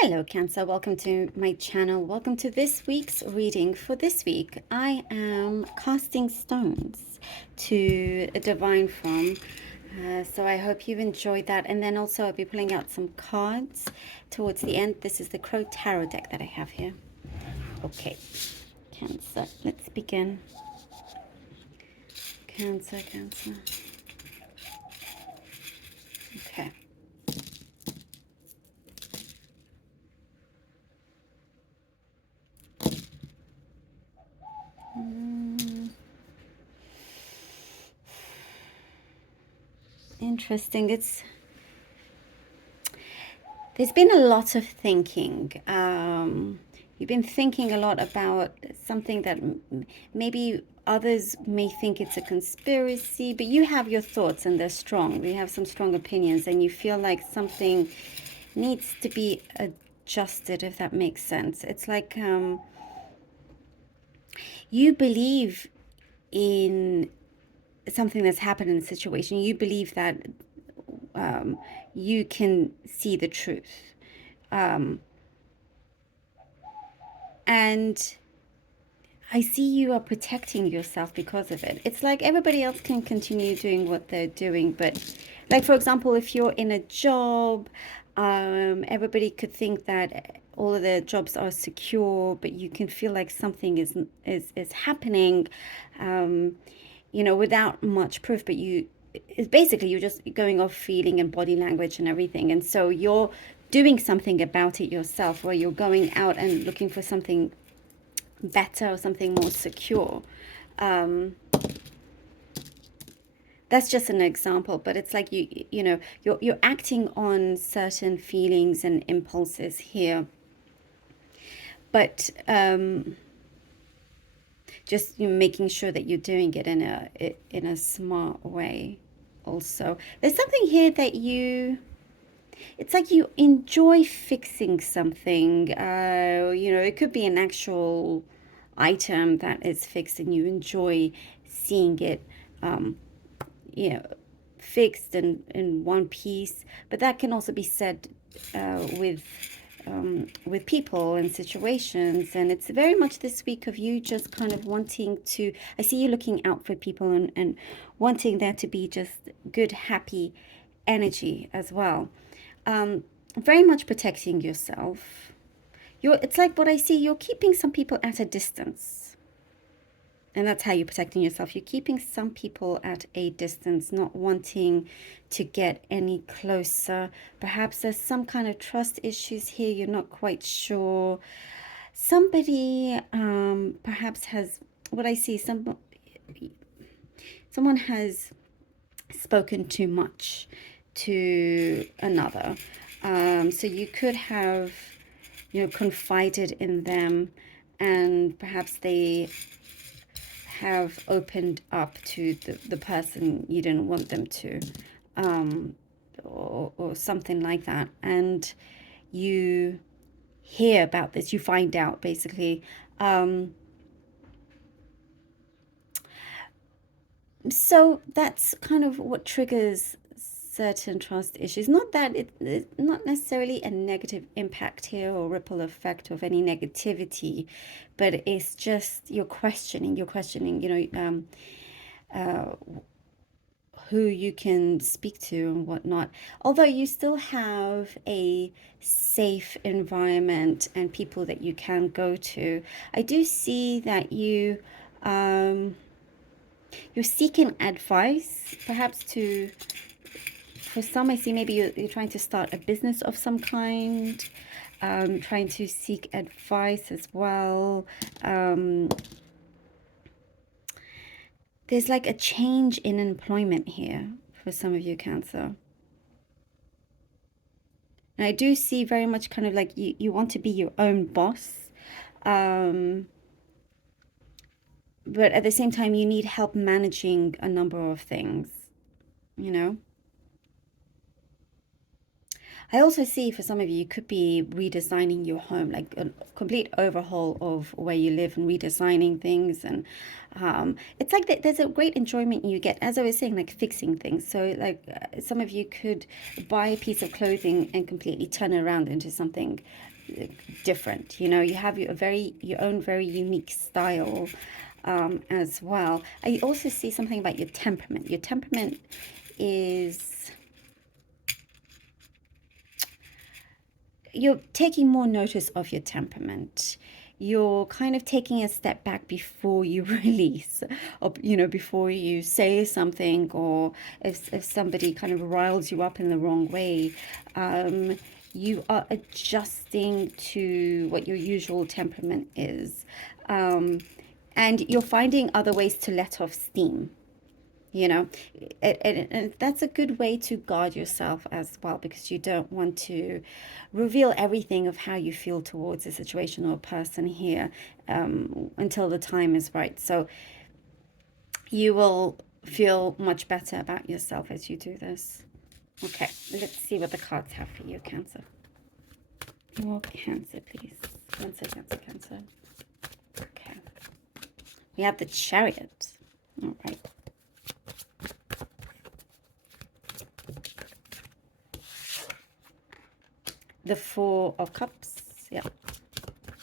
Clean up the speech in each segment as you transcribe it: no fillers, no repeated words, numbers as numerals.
Hello, Cancer. Welcome to my channel. Welcome to this week's reading. For this week, I am casting stones to a divine form. So I hope you enjoyed that. And then also I'll be pulling out some cards towards the end. This is the Crow Tarot deck that I have here. Okay, Cancer, let's begin. Cancer, Cancer. Okay. Interesting. There's been a lot of thinking. You've been thinking a lot about something that maybe others may think it's a conspiracy, but you have your thoughts and they're strong. You have some strong opinions and you feel like something needs to be adjusted, if that makes sense. It's like you believe in something that's happened in a situation. You believe that you can see the truth. And I see you are protecting yourself because of it. It's like everybody else can continue doing what they're doing, but like, for example, if you're in a job, everybody could think that all of the jobs are secure, but you can feel like something is happening, without much proof, but it's basically you're just going off feeling and body language and everything. And so you're doing something about it yourself, or you're going out and looking for something better or something more secure. That's just an example, but it's like you're acting on certain feelings and impulses here, but just making sure that you're doing it in a smart way. Also, there's something here that it's like you enjoy fixing something. It could be an actual item that is fixed and you enjoy seeing it, um, fixed and in one piece. But that can also be said with people and situations. And it's very much this week of you just kind of wanting to, I see you looking out for people and wanting there to be just good, happy energy as well. Very much protecting yourself. It's like what I see, you're keeping some people at a distance. And that's how you're protecting yourself. You're keeping some people at a distance, not wanting to get any closer. Perhaps there's some kind of trust issues here. You're not quite sure. Somebody perhaps has, what I see, someone has spoken too much to another. So you could have, confided in them, and perhaps they have opened up to the person you didn't want them to, or something like that. And you hear about this, you find out basically. So that's kind of what triggers certain trust issues. Not that it's not necessarily a negative impact here or ripple effect of any negativity, but it's just you're questioning, who you can speak to and whatnot. Although you still have a safe environment and people that you can go to, I do see that you're seeking advice, perhaps for some, I see maybe you're trying to start a business of some kind, trying to seek advice as well. There's like a change in employment here for some of you, Cancer. And I do see very much kind of like you want to be your own boss. But at the same time, you need help managing a number of things, you know? I also see for some of you, you could be redesigning your home, like a complete overhaul of where you live and redesigning things. And it's like there's a great enjoyment you get, as I was saying, like fixing things. So, like some of you could buy a piece of clothing and completely turn it around into something different. You know, you have your own very unique style as well. I also see something about your temperament. Your temperament is, you're taking more notice of your temperament. You're kind of taking a step back before you release, or before you say something, or if somebody kind of riles you up in the wrong way, you are adjusting to what your usual temperament is, and you're finding other ways to let off steam. you know and that's a good way to guard yourself as well, because you don't want to reveal everything of how you feel towards a situation or a person here, until the time is right. So you will feel much better about yourself as you do this. Okay, let's see what the cards have for you, Cancer. More Cancer, please. Cancer. Okay, we have the Chariot. All right. The Four of Cups, yeah,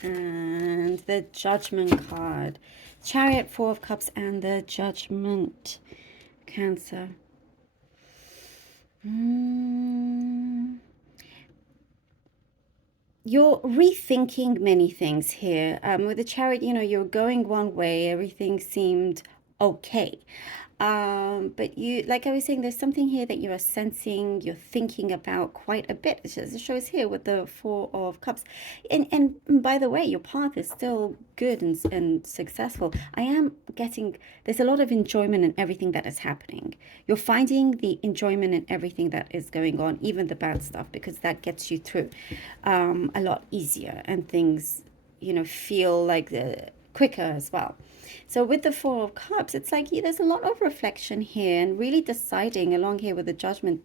and the Judgment card. Chariot, Four of Cups, and the Judgment, Cancer. You're rethinking many things here. With the Chariot, you're going one way, everything seemed okay. But you, like I was saying, there's something here that you are sensing, you're thinking about quite a bit. It shows here with the Four of Cups. And by the way, your path is still good and successful. I am getting, there's a lot of enjoyment in everything that is happening. You're finding the enjoyment in everything that is going on, even the bad stuff, because that gets you through a lot easier, and things, feel like quicker as well. So with the Four of Cups, it's like there's a lot of reflection here, and really deciding along here with the Judgment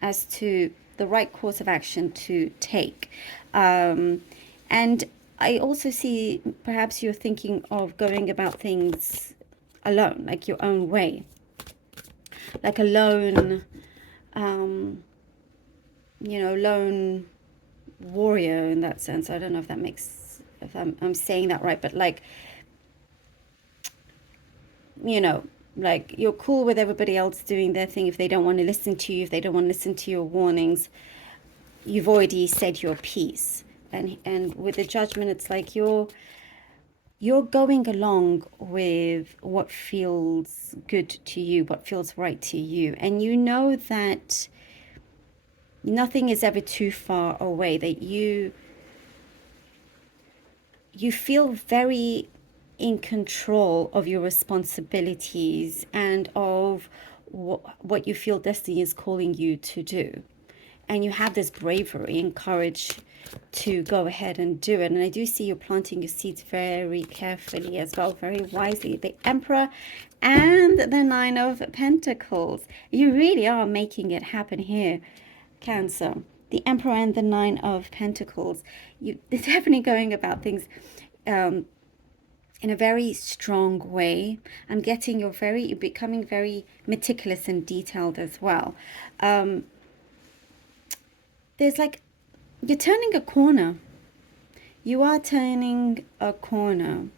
as to the right course of action to take. And I also see perhaps you're thinking of going about things alone, like your own way, like a lone, lone warrior in that sense. I don't know if I'm saying that right, but like, like you're cool with everybody else doing their thing. If they don't want to listen to you, if they don't want to listen to your warnings, you've already said your piece. And with the Judgment, it's like you're going along with what feels good to you, what feels right to you. And you know that nothing is ever too far away, that you feel very in control of your responsibilities and of what you feel destiny is calling you to do. And you have this bravery and courage to go ahead and do it. And I do see you planting your seeds very carefully as well, very wisely. The Emperor and the Nine of Pentacles. You really are making it happen here, Cancer. The Emperor and the Nine of Pentacles. They're definitely going about things in a very strong way. I'm getting you're becoming very meticulous and detailed as well. There's like, you're turning a corner. You are turning a corner.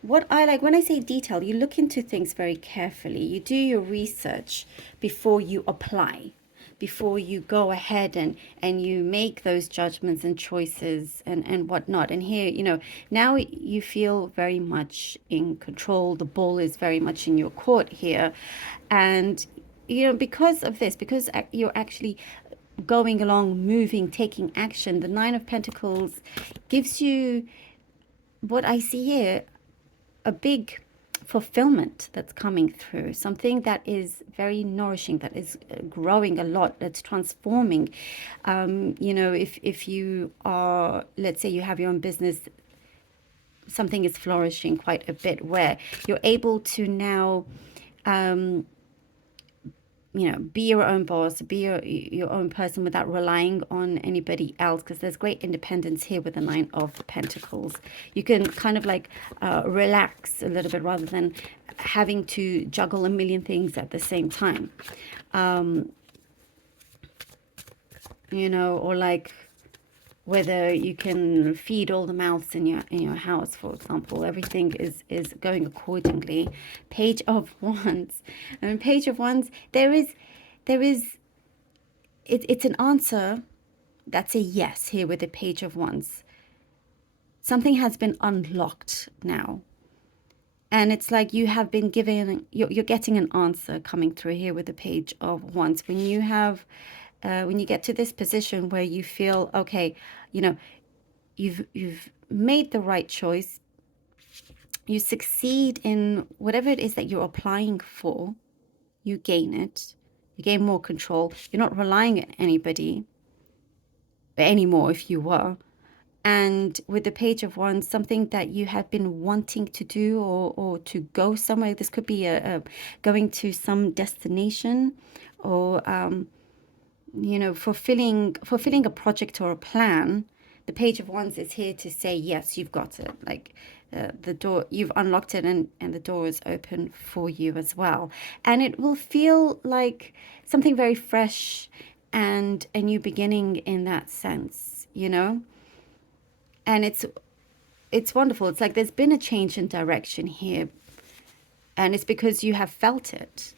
What I like, when I say detail, you look into things very carefully. You do your research before you apply, before you go ahead and you make those judgments and choices and whatnot. And here, now you feel very much in control. The ball is very much in your court here. And, because of this, because you're actually going along, moving, taking action, the Nine of Pentacles gives you, what I see here, a big fulfillment that's coming through, something that is very nourishing, that is growing a lot, that's transforming. If you are, let's say you have your own business, something is flourishing quite a bit, where you're able to now be your own boss, be your own person without relying on anybody else, because there's great independence here with the Nine of Pentacles. You can kind of like relax a little bit rather than having to juggle a million things at the same time. Or like whether you can feed all the mouths in your house, for example. Everything is going accordingly. Page of Wands. And Page of Wands, it's an answer that's a yes here with the Page of Wands. Something has been unlocked now. And it's like you have been given, you're getting an answer coming through here with the Page of Wands. When you get to this position where you feel, okay, you've made the right choice, you succeed in whatever it is that you're applying for, you gain it, you gain more control. You're not relying on anybody anymore if you were. And with the Page of Wands, something that you have been wanting to do or to go somewhere. This could be going to some destination, or fulfilling a project or a plan. The Page of Wands is here to say, yes, you've got it. Like the door, you've unlocked it, and the door is open for you as well. And it will feel like something very fresh and a new beginning in that sense, And it's wonderful. It's like there's been a change in direction here. And it's because you have felt it.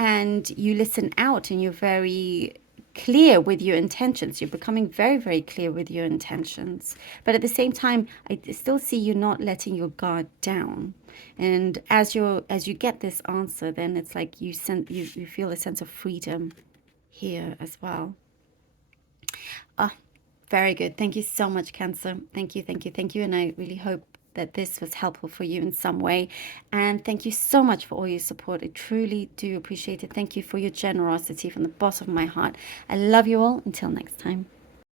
And you listen out, and you're very clear with your intentions. You're becoming very, very clear with your intentions. But at the same time, I still see you not letting your guard down. And as you get this answer, then it's like you feel a sense of freedom here as well. Very good. Thank you so much, Cancer. Thank you, thank you, thank you. And I really hope that this was helpful for you in some way. And thank you so much for all your support. I truly do appreciate it. Thank you for your generosity from the bottom of my heart. I love you all. Until next time.